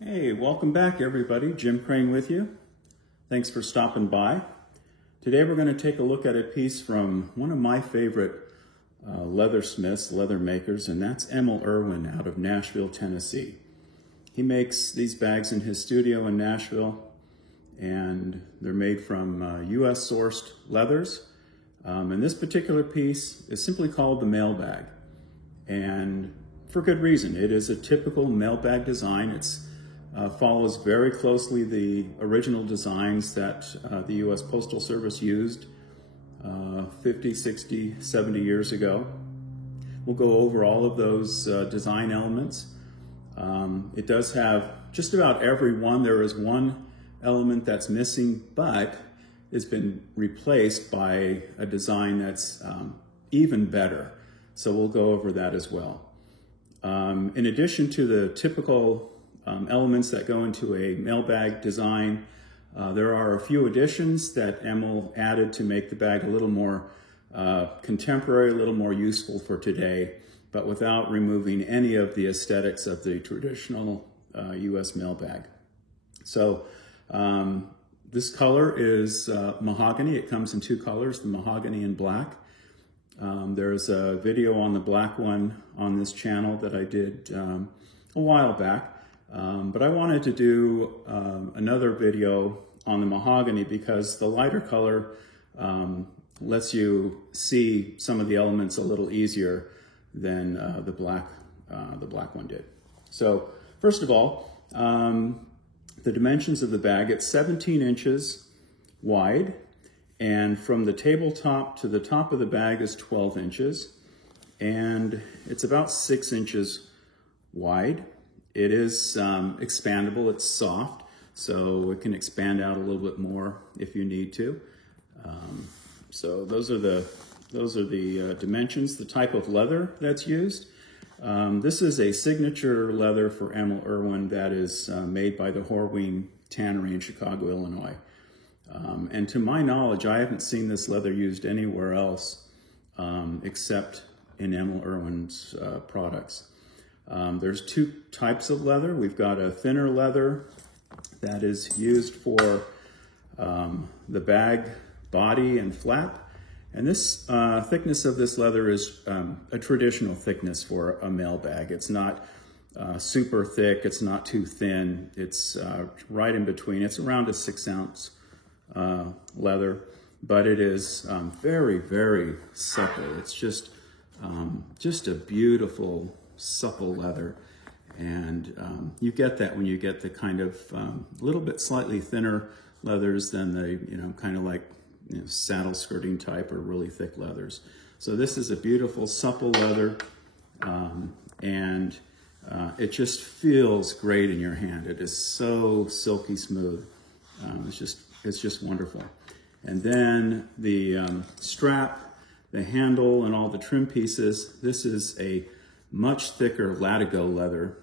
Hey, welcome back everybody. Jim Crane with you. Thanks for stopping by. Today we're going to take a look at a piece from one of my favorite leathersmiths, leather makers, and that's Emil Irwin out of Nashville, Tennessee. He makes these bags in his studio in Nashville, and they're made from US sourced leathers. And this particular piece is simply called the mailbag, and for good reason. It is a typical mailbag design. It's follows very closely the original designs that the US Postal Service used 50, 60, 70 years ago. We'll go over all of those design elements. It does have just about every one. There is one element that's missing, but it's been replaced by a design that's even better. So we'll go over that as well. In addition to the typical elements that go into a mailbag design, there are a few additions that Emil added to make the bag a little more contemporary, a little more useful for today, but without removing any of the aesthetics of the traditional US mailbag. So this color is mahogany. It comes in two colors, the mahogany and black. There's a video on the black one on this channel that I did a while back. But I wanted to do another video on the mahogany because the lighter color lets you see some of the elements a little easier than the black one did. So first of all, the dimensions of the bag, it's 17 inches wide, and from the tabletop to the top of the bag is 12 inches, and it's about 6 inches wide. It is expandable, it's soft, so it can expand out a little bit more if you need to. So those are the dimensions, the type of leather that's used. This is a signature leather for Emil Irwin that is made by the Horween Tannery in Chicago, Illinois. And to my knowledge, I haven't seen this leather used anywhere else except in Emil Irwin's products. There's two types of leather. We've got a thinner leather that is used for the bag body and flap. And this thickness of this leather is a traditional thickness for a mail bag. It's not super thick, it's not too thin, it's right in between. It's around a 6-ounce leather, but it is very, very supple. It's just a beautiful, supple leather, and you get that when you get the kind of little bit slightly thinner leathers than the kind of like saddle skirting type or really thick leathers. So this is a beautiful supple leather, and it just feels great in your hand. It is so silky smooth. It's just wonderful. And then the strap, the handle, and all the trim pieces. This is a much thicker Latigo leather,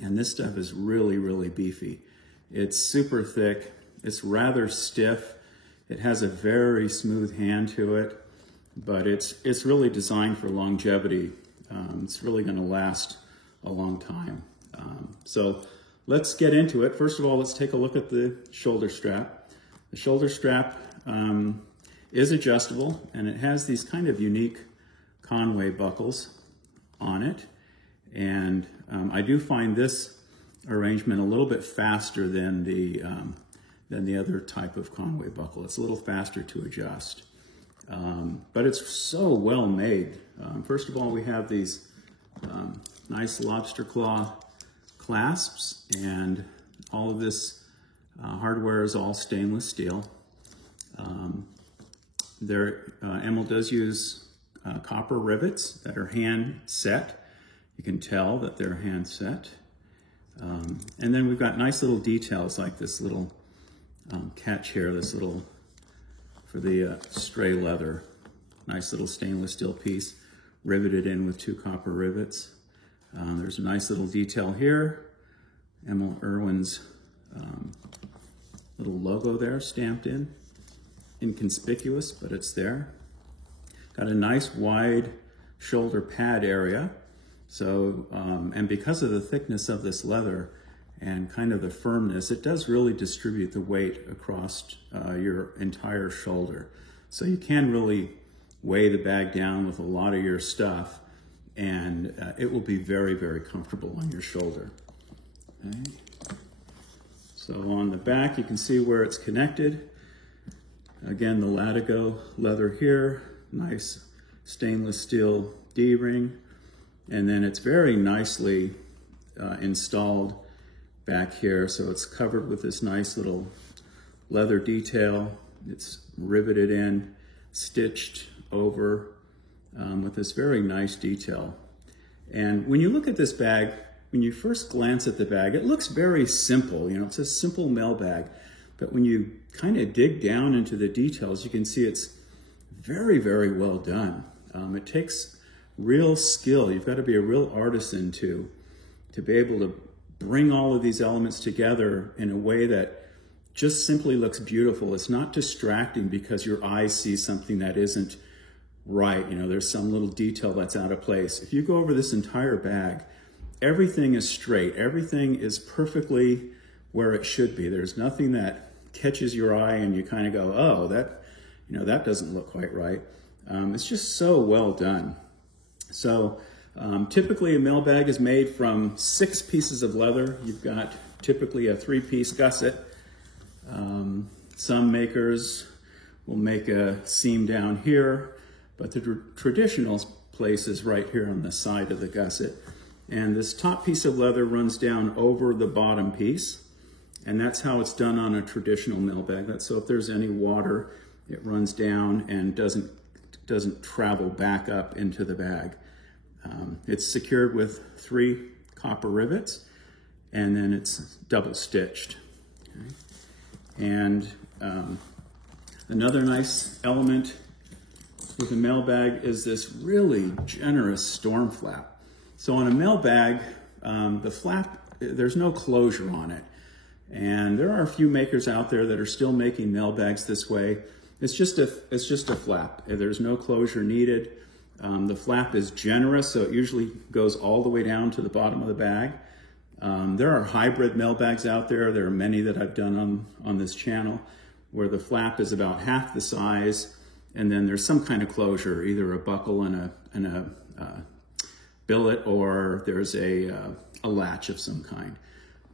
and this stuff is really, really beefy. It's super thick, it's rather stiff, it has a very smooth hand to it, but it's really designed for longevity. It's really going to last a long time. So let's get into it. First of all, let's take a look at the shoulder strap. The shoulder strap is adjustable, and it has these kind of unique Conway buckles on it, and I do find this arrangement a little bit faster than the other type of Conway buckle. It's a little faster to adjust, but it's so well made. First of all, we have these nice lobster claw clasps, and all of this hardware is all stainless steel. Emil does use copper rivets that are hand set. You can tell that they're hand set. And then we've got nice little details like this little catch here, this little, for the stray leather. Nice little stainless steel piece riveted in with 2 copper rivets. There's a nice little detail here. Emil Irwin's little logo there stamped in. Inconspicuous, but it's there. Got a nice wide shoulder pad area. So, and because of the thickness of this leather, and kind of the firmness, it does really distribute the weight across your entire shoulder. So you can really weigh the bag down with a lot of your stuff, and it will be very, very comfortable on your shoulder. Okay. So on the back, you can see where it's connected. Again, the Latigo leather here, nice stainless steel D-ring, and then it's very nicely installed back here. So it's covered with this nice little leather detail. It's riveted in, stitched over with this very nice detail. And when you look at this bag, when you first glance at the bag, it looks very simple. You know, it's a simple mail bag. But when you kind of dig down into the details, you can see it's very, very well done. It takes real skill. You've got to be a real artisan to be able to bring all of these elements together in a way that just simply looks beautiful. It's not distracting because your eyes see something that isn't right. You know, there's some little detail that's out of place. If you go over this entire bag, everything is straight. Everything is perfectly where it should be. There's nothing that catches your eye and you kind of go, oh, that doesn't look quite right. It's just so well done. So typically a mail bag is made from 6 pieces of leather. You've got typically a 3-piece gusset. Some makers will make a seam down here, but the traditional place is right here on the side of the gusset. And this top piece of leather runs down over the bottom piece. And that's how it's done on a traditional mail bag. So if there's any water, it runs down and doesn't travel back up into the bag. It's secured with 3 copper rivets, and then it's double stitched. Okay. And another nice element with a mail bag is this really generous storm flap. So on a mail bag, the flap, there's no closure on it. And there are a few makers out there that are still making mail bags this way. It's just a flap. There's no closure needed. The flap is generous, so it usually goes all the way down to the bottom of the bag. There are hybrid mail bags out there. There are many that I've done on this channel where the flap is about half the size, and then there's some kind of closure, either a buckle and a billet, or there's a latch of some kind.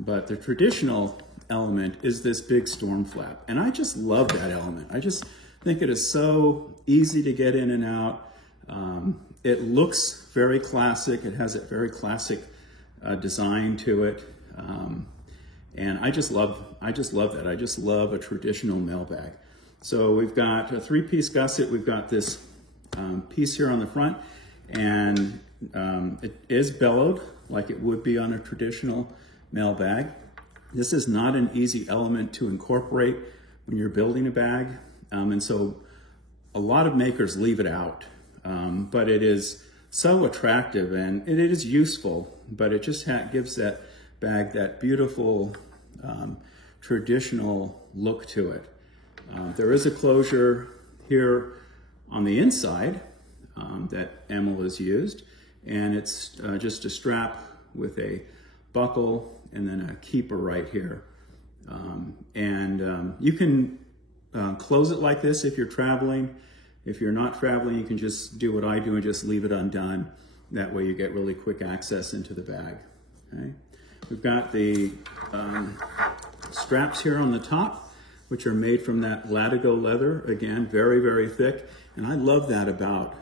But the traditional element is this big storm flap. And I just love that element. I just think it is so easy to get in and out. It looks very classic. It has a very classic design to it. And I just love that. I just love a traditional mail bag. So we've got a 3-piece gusset. We've got this piece here on the front, and it is bellowed like it would be on a traditional mail bag. This is not an easy element to incorporate when you're building a bag, and so a lot of makers leave it out, but it is so attractive and it is useful, but it just gives that bag that beautiful traditional look to it. There is a closure here on the inside that Emil has used, and it's just a strap with a buckle and then a keeper right here. You can close it like this if you're traveling. If you're not traveling, you can just do what I do and just leave it undone. That way you get really quick access into the bag. Okay? We've got the straps here on the top, which are made from that Latigo leather. Again, very, very thick. And I love that about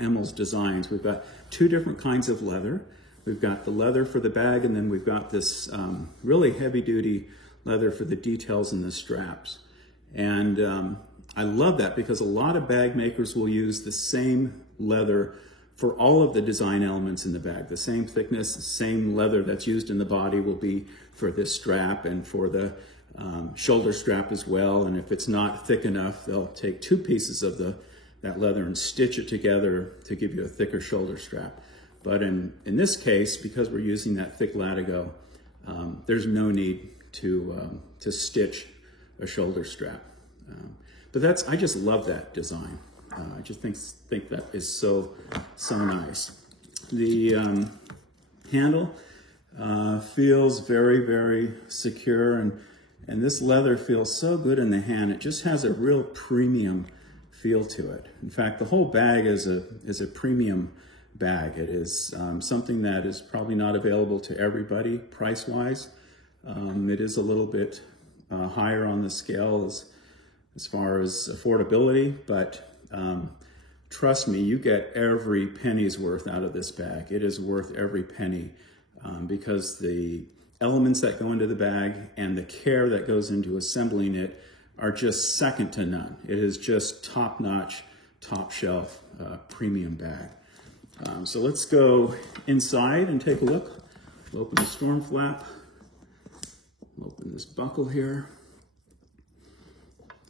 Emil's designs. We've got 2 different kinds of leather. We've got the leather for the bag, and then we've got this really heavy-duty leather for the details and the straps. And I love that because a lot of bag makers will use the same leather for all of the design elements in the bag. The same thickness, the same leather that's used in the body will be for this strap and for the shoulder strap as well. And if it's not thick enough, they'll take 2 pieces of that leather and stitch it together to give you a thicker shoulder strap. But in this case, because we're using that thick Latigo, there's no need to stitch a shoulder strap. But I just love that design. I just think that is so nice. The handle Feels very, very secure, and this leather feels so good in the hand. It just has a real premium feel to it. In fact, the whole bag is a premium bag. It is something that is probably not available to everybody price-wise. It is a little bit higher on the scale as far as affordability, but trust me, you get every penny's worth out of this bag. It is worth every penny because the elements that go into the bag and the care that goes into assembling it are just second to none. It is just top-notch, top-shelf premium bag. So let's go inside and take a look. We'll open the storm flap. We'll open this buckle here.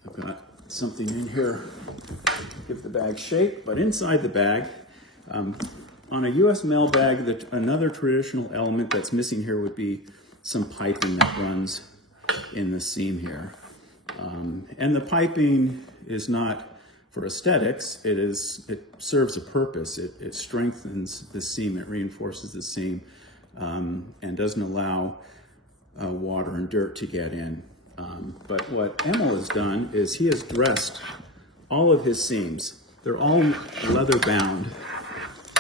I've got something in here to give the bag shape, but inside the bag, on a US mail bag, another traditional element that's missing here would be some piping that runs in the seam here. And the piping is not for aesthetics, it serves a purpose. It strengthens the seam, it reinforces the seam, and doesn't allow water and dirt to get in. But what Emil has done is he has dressed all of his seams. They're all leather bound.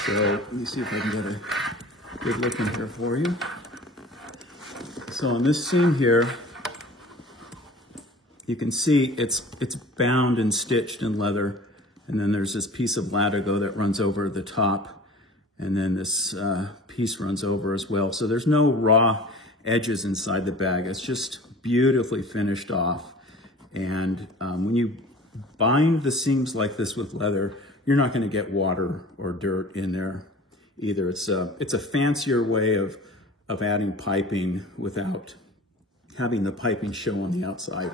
So let me see if I can get a good look in here for you. So on this seam here, you can see it's bound and stitched in leather, and then there's this piece of latigo that runs over the top, and then this piece runs over as well. So there's no raw edges inside the bag. It's just beautifully finished off. And when you bind the seams like this with leather, you're not going to get water or dirt in there either. It's a fancier way of adding piping without having the piping show on the outside.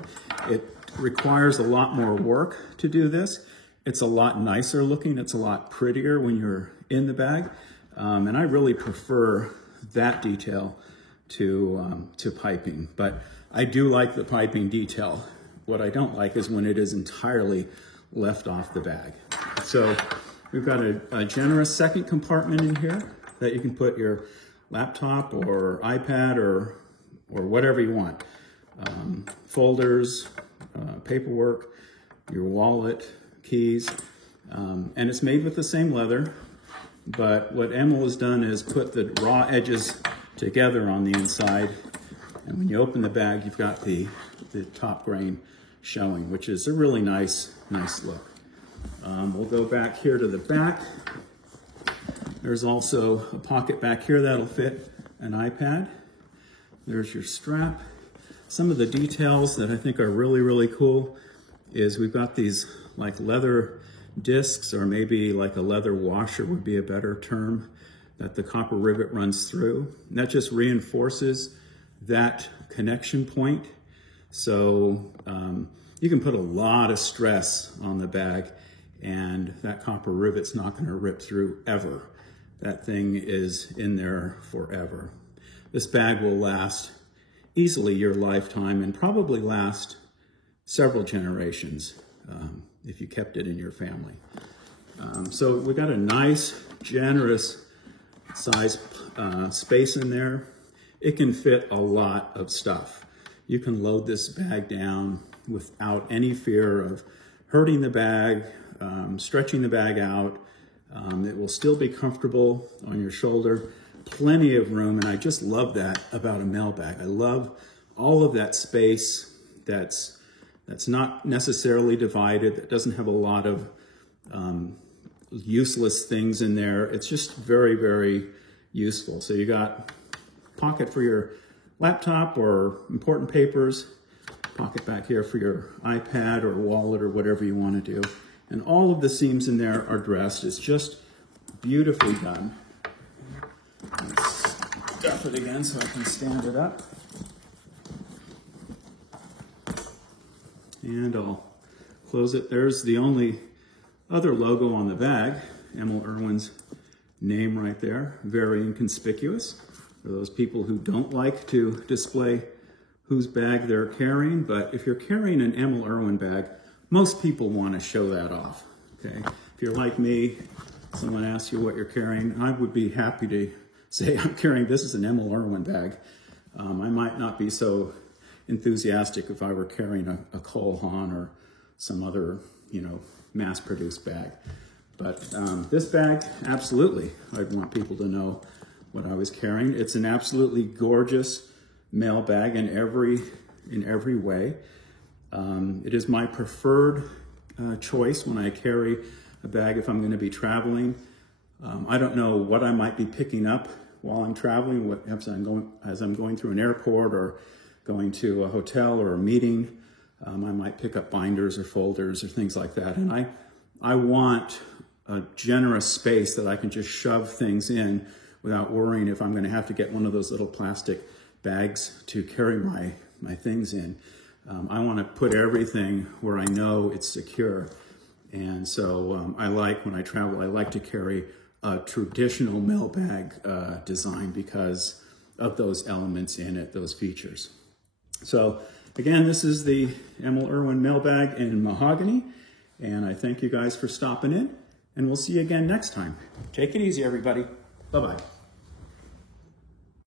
It requires a lot more work to do this. It's a lot nicer looking. It's a lot prettier when you're in the bag. And I really prefer that detail to piping, but I do like the piping detail. What I don't like is when it is entirely left off the bag. So we've got a generous second compartment in here that you can put your laptop or iPad or whatever you want. Folders, paperwork, your wallet, keys, and it's made with the same leather, but what Emil has done is put the raw edges together on the inside, and when you open the bag, you've got the top grain showing, which is a really nice look. We'll go back here to the back. There's also a pocket back here that'll fit an iPad. There's your strap. Some of the details that I think are really cool is we've got these like leather discs, or maybe like a leather washer would be a better term, that the copper rivet runs through. And that just reinforces that connection point. So you can put a lot of stress on the bag and that copper rivet's not going to rip through ever. That thing is in there forever. This bag will last easily your lifetime and probably last several generations if you kept it in your family. So we've got a nice, generous size space in there. It can fit a lot of stuff. You can load this bag down without any fear of hurting the bag, stretching the bag out. It will still be comfortable on your shoulder. Plenty of room, and I just love that about a mail bag. I love all of that space that's not necessarily divided, that doesn't have a lot of useless things in there. It's just very useful. So you got pocket for your laptop or important papers, pocket back here for your iPad or wallet or whatever you want to do. And all of the seams in there are dressed. It's just beautifully done. Let's stuff it again so I can stand it up. And I'll close it. There's the only other logo on the bag, Emil Irwin's name right there. Very inconspicuous for those people who don't like to display whose bag they're carrying. But if you're carrying an Emil Irwin bag, most people want to show that off, okay? If you're like me, someone asks you what you're carrying, I would be happy to say I'm carrying, this is an Emil Irwin bag. I might not be so enthusiastic if I were carrying a Cole Haan or some other, mass-produced bag. But this bag, absolutely, I'd want people to know what I was carrying. It's an absolutely gorgeous mail bag in every way. It is my preferred choice when I carry a bag if I'm going to be traveling. I don't know what I might be picking up while I'm traveling, as I'm going through an airport or going to a hotel or a meeting. I might pick up binders or folders or things like that. And I want a generous space that I can just shove things in without worrying if I'm going to have to get one of those little plastic bags to carry my things in. I want to put everything where I know it's secure. And so when I travel, I like to carry a traditional mail bag design because of those elements in it, those features. So again, this is the Emil Irwin mail bag in mahogany. And I thank you guys for stopping in, and we'll see you again next time. Take it easy, everybody. Bye-bye.